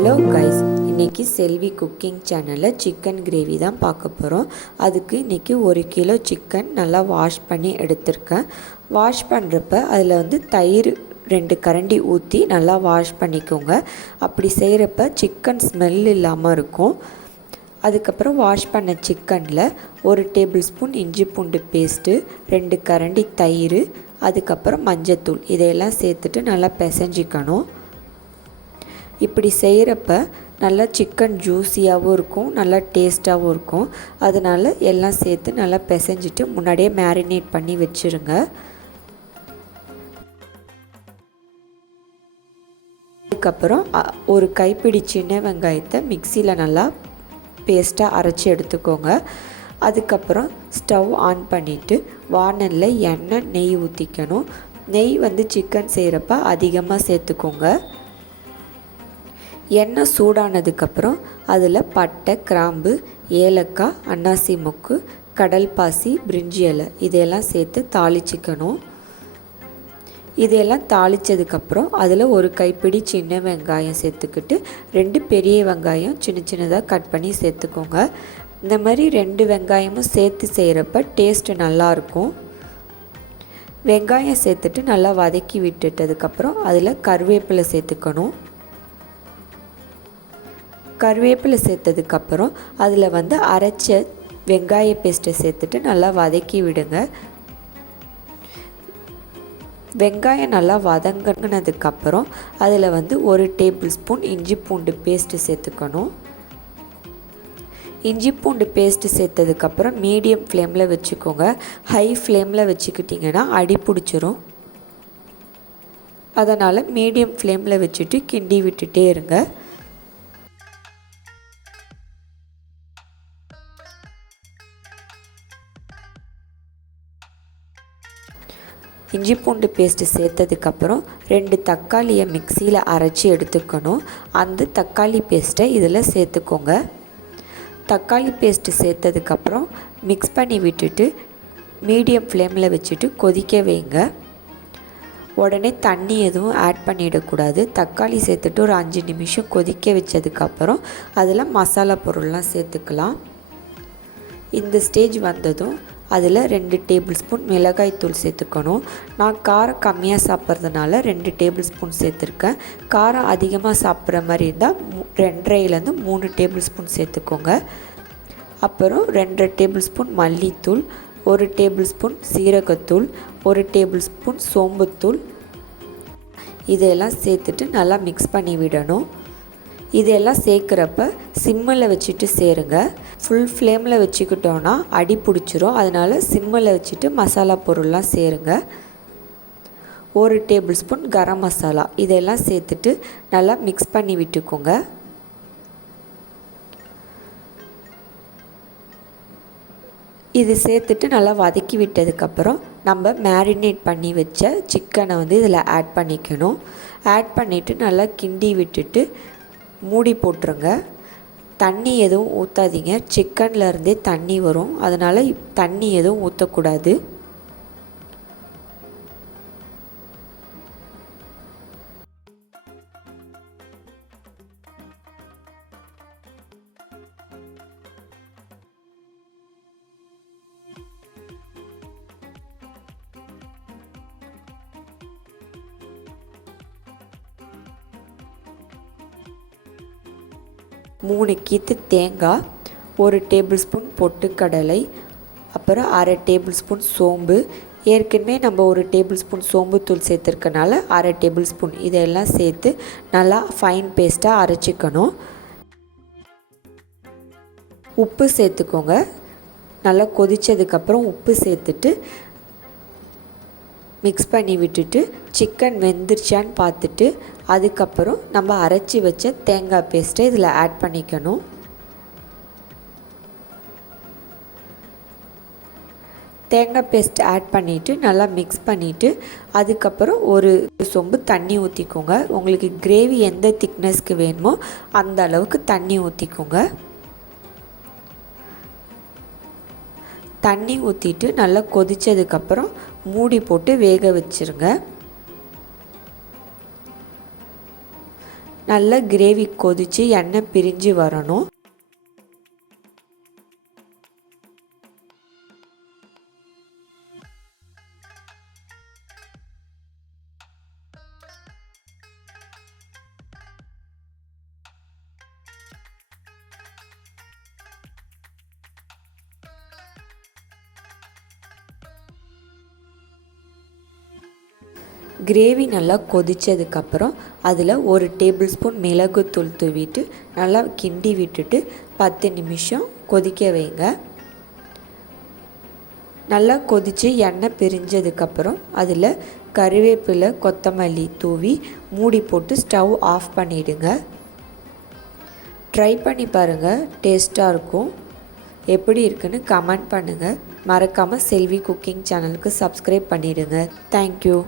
Hello guys, இன்றைக்கி செல்வி cooking சேனலில் chicken gravy தான் பார்க்க போகிறோம். அதுக்கு இன்றைக்கி 1 கிலோ சிக்கன் நல்லா வாஷ் பண்ணி எடுத்திருக்கேன். வாஷ் பண்ணுறப்ப அதில் தயிர் 2 கரண்டி ஊற்றி நல்லா வாஷ் பண்ணிக்கோங்க. அப்படி செய்கிறப்ப சிக்கன் ஸ்மெல் இல்லாமல் இருக்கும். அதுக்கப்புறம் வாஷ் பண்ண சிக்கனில் 1 டேபிள் ஸ்பூன் இஞ்சி பூண்டு பேஸ்ட்டு, 2 கரண்டி தயிர், அதுக்கப்புறம் மஞ்சத்தூள் இதையெல்லாம் சேர்த்துட்டு நல்லா பிசைஞ்சிக்கணும். இப்படி செய்கிறப்ப நல்லா சிக்கன் ஜூஸியாகவும் இருக்கும், நல்லா டேஸ்ட்டாகவும் இருக்கும். அதனால் எல்லாம் சேர்த்து நல்லா பிசைஞ்சிட்டு முன்னாடியே மேரினேட் பண்ணி வச்சுருங்க. அதுக்கப்புறம் 1 கைப்பிடி சின்ன வெங்காயத்தை மிக்சியில் நல்லா பேஸ்ட்டாக அரைச்சி எடுத்துக்கோங்க. அதுக்கப்புறம் ஸ்டவ் ஆன் பண்ணிவிட்டு வாணலில் எண்ணெய் நெய் ஊற்றிக்கணும். நெய் சிக்கன் செய்கிறப்ப அதிகமாக சேர்த்துக்கோங்க. எண்ணெய் சூடானதுக்கப்புறம் அதில் பட்டை, கிராம்பு, ஏலக்காய், அன்னாசி மொக்கு, கடல் பாசி, பிரிஞ்சி இலை இதையெல்லாம் சேர்த்து தாளிச்சிக்கணும். இதையெல்லாம் தாளித்ததுக்கப்புறம் அதில் 1 கைப்பிடி சின்ன வெங்காயம் சேர்த்துக்கிட்டு 2 பெரிய வெங்காயம் சின்ன சின்னதாக கட் பண்ணி சேர்த்துக்கோங்க. இந்த மாதிரி 2 வெங்காயமும் சேர்த்து செய்கிறப்ப டேஸ்ட்டு நல்லாயிருக்கும். வெங்காயம் சேர்த்துட்டு நல்லா வதக்கி விட்டுட்டதுக்கப்புறம் அதில் கருவேப்பிலை சேர்த்துக்கணும். கருவேப்பிலை சேர்த்ததுக்கப்புறம் அதில் அரைச்ச வெங்காய பேஸ்ட்டை சேர்த்துட்டு நல்லா வதக்கி விடுங்க. வெங்காயம் நல்லா வதங்கினதுக்கப்புறம் அதில் 1 டேபிள் ஸ்பூன் இஞ்சி பூண்டு பேஸ்ட்டு சேர்த்துக்கணும். இஞ்சி பூண்டு பேஸ்ட்டு சேர்த்ததுக்கப்புறம் மீடியம் ஃப்ளேமில் வச்சுக்கோங்க. ஹை ஃப்ளேமில் வச்சுக்கிட்டிங்கன்னா அடி பிடிச்சிரும். அதனால் மீடியம் ஃப்ளேமில் வச்சுட்டு கிண்டி விட்டுட்டே இருங்க. இஞ்சி பூண்டு பேஸ்ட்டு சேர்த்ததுக்கப்புறம் 2 தக்காளியை மிக்சியில் அரைச்சி எடுத்துக்கணும். அந்த தக்காளி பேஸ்ட்டை இதில் சேர்த்துக்கோங்க. தக்காளி பேஸ்ட்டு சேர்த்ததுக்கப்புறம் மிக்ஸ் பண்ணி விட்டுட்டு மீடியம் ஃப்ளேமில் வச்சுட்டு கொதிக்க வைங்க. உடனே தண்ணி எதுவும் ஆட் பண்ணிடக்கூடாது. தக்காளி சேர்த்துட்டு ஒரு 5 நிமிஷம் கொதிக்க வச்சதுக்கப்புறம் அதில் மசாலா பொருள்லாம் சேர்த்துக்கலாம். இந்த ஸ்டேஜ் வந்ததும் அதில் 2 டேபிள் ஸ்பூன் மிளகாய் தூள் சேர்த்துக்கணும். நான் காரம் கம்மியாக சாப்பிட்றதுனால 2 டேபிள் ஸ்பூன் சேர்த்துருக்கேன். காரம் அதிகமாக சாப்பிட்ற மாதிரி இருந்தால் 2.5லேருந்து 3 டேபிள் ஸ்பூன் சேர்த்துக்கோங்க. அப்புறம் 2 டேபிள் ஸ்பூன் மல்லித்தூள், 1 டேபிள் ஸ்பூன் சீரகத்தூள், 1 டேபிள் ஸ்பூன் சோம்புத்தூள் இதையெல்லாம் சேர்த்துட்டு நல்லா மிக்ஸ் பண்ணி விடணும். இதெல்லாம் சேர்க்குறப்ப சிம்மில் வச்சுட்டு சேருங்க. ஃபுல் ஃப்ளேமில் வச்சுக்கிட்டோன்னா அடி பிடிச்சிரும். அதனால் சிம்மில் வச்சுட்டு மசாலா பொருள்லாம் சேருங்க. 1 டேபிள் ஸ்பூன் கரம் மசாலா இதெல்லாம் சேர்த்துட்டு நல்லா மிக்ஸ் பண்ணி விட்டுக்கோங்க. இது சேர்த்துட்டு நல்லா வதக்கி விட்டதுக்கப்புறம் நம்ம மேரினேட் பண்ணி வச்ச சிக்கனை இதில் ஆட் பண்ணிக்கணும். ஆட் பண்ணிவிட்டு நல்லா கிண்டி விட்டுட்டு மூடி போட்டுருங்க. தண்ணி எதுவும் ஊற்றாதீங்க. சிக்கன்லேருந்தே தண்ணி வரும். அதனால் தண்ணி எதுவும் ஊற்றக்கூடாது. மூணு கீத்து தேங்காய், 1 டேபிள் ஸ்பூன் பொட்டுக்கடலை, அப்புறம் 1/2 டேபிள் ஸ்பூன் சோம்பு. ஏற்கனவே நம்ம 1 டேபிள் ஸ்பூன் சோம்புத்தூள் சேர்த்துருக்கனால 1/2 டேபிள் ஸ்பூன் இதெல்லாம் சேர்த்து நல்லா ஃபைன் பேஸ்ட்டாக அரைச்சிக்கணும். உப்பு சேர்த்துக்கோங்க. நல்லா கொதித்ததுக்கப்புறம் உப்பு சேர்த்துட்டு மிக்ஸ் பண்ணி விட்டுட்டு சிக்கன் வெந்துருச்சான்னு பார்த்துட்டு அதுக்கப்புறம் நம்ம அரைச்சி வச்ச தேங்காய் பேஸ்ட்டை இதில் ஆட் பண்ணிக்கணும். தேங்காய் பேஸ்ட் ஆட் பண்ணிவிட்டு நல்லா மிக்ஸ் பண்ணிவிட்டு அதுக்கப்புறம் 1 சொம்பு தண்ணி ஊற்றிக்கோங்க. உங்களுக்கு கிரேவி எந்த திக்னஸ்க்கு வேணுமோ அந்த அளவுக்கு தண்ணி ஊற்றிக்கோங்க. தண்ணி ஊற்றிட்டு நல்லா கொதித்ததுக்கப்புறம் மூடி போட்டு வேக வச்சுருங்க. நல்லா கிரேவி கொதித்து எண்ணெய் பிரிஞ்சு வரணும். கிரேவி நல்லா கொதித்ததுக்கப்புறம் அதில் 1 டேபிள் ஸ்பூன் மிளகுத்தூள் தூவிட்டு நல்லா கிண்டி விட்டுட்டு 10 நிமிஷம் கொதிக்க வைங்க. நல்லா கொதித்து எண்ணெய் பிரிஞ்சதுக்கப்புறம் அதில் கறிவேப்பிலை கொத்தமல்லி தூவி மூடி போட்டு ஸ்டவ் ஆஃப் பண்ணிவிடுங்க. ட்ரை பண்ணி பாருங்கள், டேஸ்ட்டாக இருக்கும். எப்படி இருக்குன்னு கமெண்ட் பண்ணுங்கள். மறக்காமல் செல்வி குக்கிங் சேனலுக்கு சப்ஸ்கிரைப் பண்ணிவிடுங்க. தேங்க்யூ.